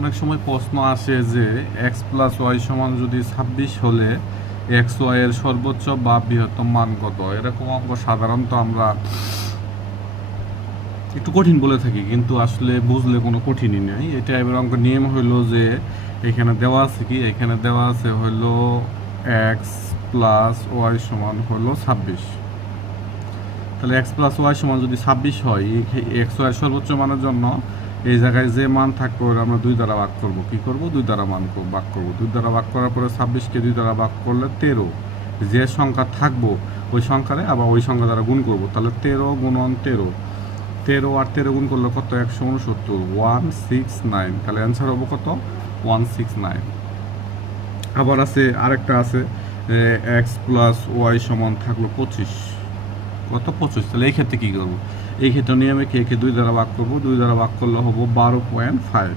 অনেক সময় প্রশ্ন আসে যে এক্স প্লাস ওয়াই সমান যদি 26 হলে এক্স ওয়াই এর সর্বোচ্চ বা বৃহত্তম মান কত? এরকম অঙ্ক সাধারণত আমরা একটু কঠিন বলে থাকি, কিন্তু আসলে বুঝলে কোনো কঠিনই নেই। এই টাইপের অঙ্ক নিয়ম হইলো যে এখানে দেওয়া আছে কি, এখানে দেওয়া আছে হইলো এক্স প্লাস ওয়াই সমান হলো 26। তাহলে এক্স প্লাস ওয়াই সমান যদি 26 হয়, এক্স ওয়াই সর্বোচ্চ মানের জন্য এই জায়গায় যে মান থাকবে ওরা আমরা 2 দ্বারা ভাগ করবো। কি করবো? 2 দ্বারা ভাগ করবো। 2 দ্বারা ভাগ করার পরে 26কে 2 দ্বারা ভাগ করলে 13। যে সংখ্যা থাকবো ওই সংখ্যারে আবার ওই সংখ্যা দ্বারা গুণ করবো। তাহলে 13 গুণন 13, 13 আর 13 গুণ করলে কত? 169, 169। তাহলে অ্যান্সার হবো কত? 169। আবার আছে আরেকটা আছে এক্স প্লাস ওয়াই সমান থাকলো 25। কত? 25। তাহলে এই ক্ষেত্রে কী করবো? এই ক্ষেত্রে নিয়মে কে 2 দ্বারা ভাগ করবো। 2 দ্বারা ভাগ করলে হবো 12.5।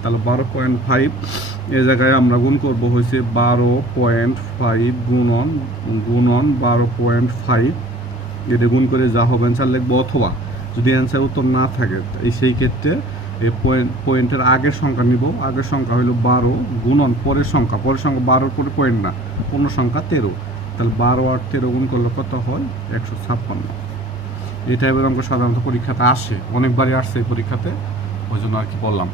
তাহলে 12.5 এই জায়গায় আমরা গুণ করবো হয়েছে 12.5 গুণন 12.5। এটা গুণ করে যা হবে অ্যান্সার লিখবো, অথবা যদি অ্যান্সার উত্তর না থাকে সেই ক্ষেত্রে এই পয়েন্টের আগের সংখ্যা নিব। আগের সংখ্যা হলো 12 গুণন পরের সংখ্যা 12-র পরে পয়েন্ট না, পূর্ণ সংখ্যা 13। তাহলে 12 আর 13 গুণ করলে কত হয়? 156। এই টাইপের অঙ্ক সাধারণত পরীক্ষাতে আসে, অনেকবারই আসছে এই পরীক্ষাতে, ওই জন্য আর কি বললাম।